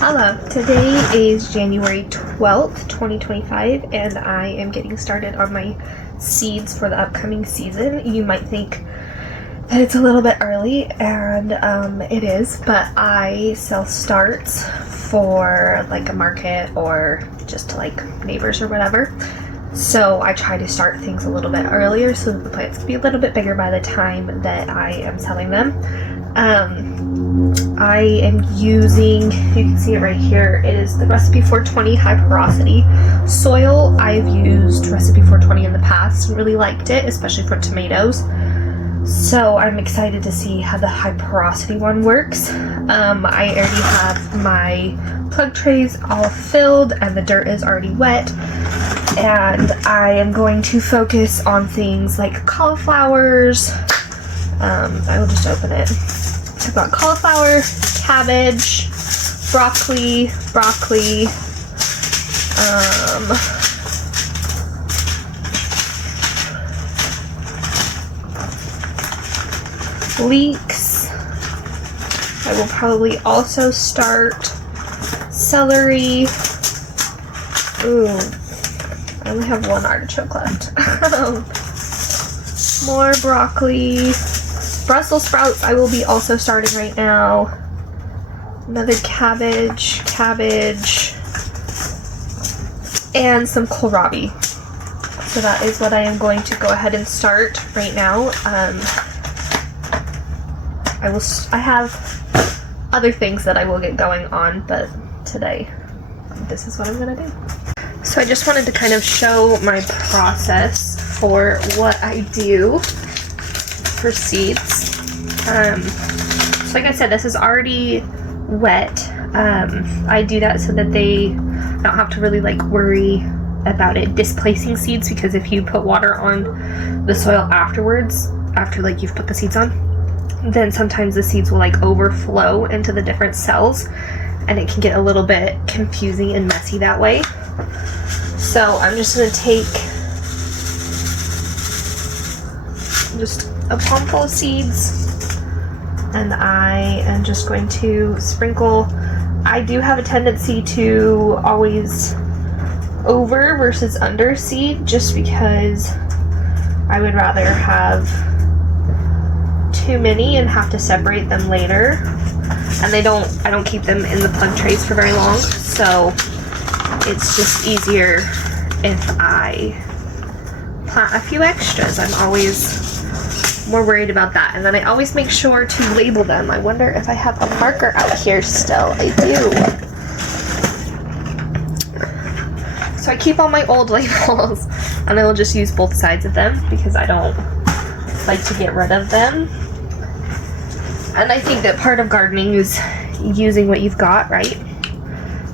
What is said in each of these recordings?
Hello, today is January 12th, 2025, and I am getting started on my seeds for the upcoming season. You might think that it's a little bit early, and it is, but I sell starts for like a market or just to like neighbors or whatever. So I try to start things a little bit earlier so that the plants can be a little bit bigger by the time that I am selling them. I am using, you can see it right here, it is the Recipe 420 high porosity soil. I've used Recipe 420 in the past and really liked it, especially for tomatoes. So I'm excited to see how the high porosity one works. I already have my plug trays all filled and the dirt is already wet. And I am going to focus on things like cauliflowers. I will just open it. I've got cauliflower, cabbage, broccoli, leeks. I will probably also start celery. Ooh, I only have one artichoke left. More broccoli. Brussels sprouts I will be also starting right now. Another cabbage, and some kohlrabi. So that is what I am going to go ahead and start right now. I have other things that I will get going on, but today this is what I'm gonna do. So I just wanted to kind of show my process for what I do for seeds. So like I said, this is already wet. I do that so that they don't have to really like worry about it displacing seeds, because if you put water on the soil afterwards, after like you've put the seeds on, then sometimes the seeds will like overflow into the different cells and it can get a little bit confusing and messy that way. So I'm just going to take just a palmful of seeds and I am just going to sprinkle. I do have a tendency to always over versus under seed, just because I would rather have too many and have to separate them later, and I don't keep them in the plug trays for very long, so it's just easier if I plant a few extras. I'm always more worried about that. And then I always make sure to label them. I wonder if I have a marker out here still. I do. So I keep all my old labels and I will just use both sides of them because I don't like to get rid of them. And I think that part of gardening is using what you've got, right?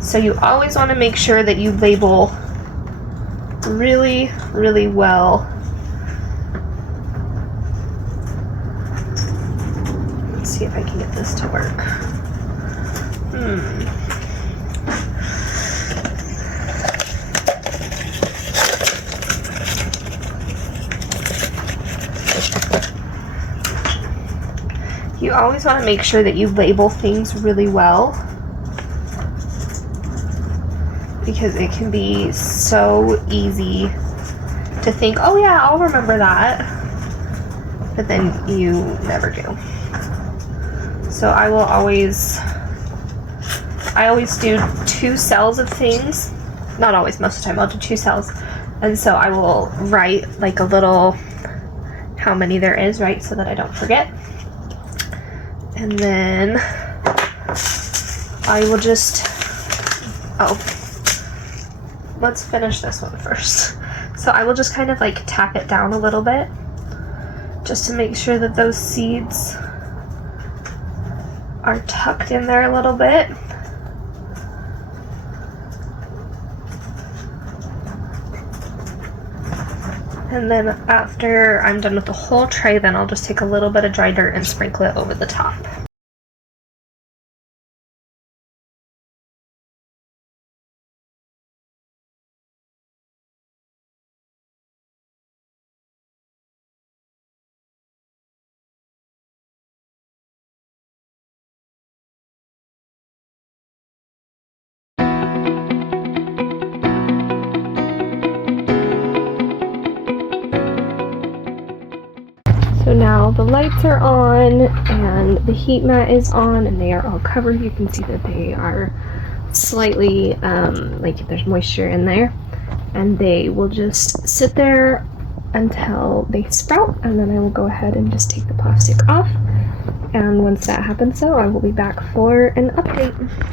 So you always want to make sure that you label really, really well. Let's see if I can get this to work. You always want to make sure that you label things really well, because it can be so easy to think, oh yeah, I'll remember that, but then you never do. So I always do 2 cells of things. Not always, most of the time I'll do 2 cells. And so I will write like a little how many there is, right, so that I don't forget. And then I will just, let's finish this one first. So I will just kind of like tap it down a little bit just to make sure that those seeds are tucked in there a little bit. And then after I'm done with the whole tray, then I'll just take a little bit of dry dirt and sprinkle it over the top. So now the lights are on and the heat mat is on and they are all covered. You can see that they are slightly, like there's moisture in there. And they will just sit there until they sprout, and then I will go ahead and just take the plastic off. And once that happens, I will be back for an update.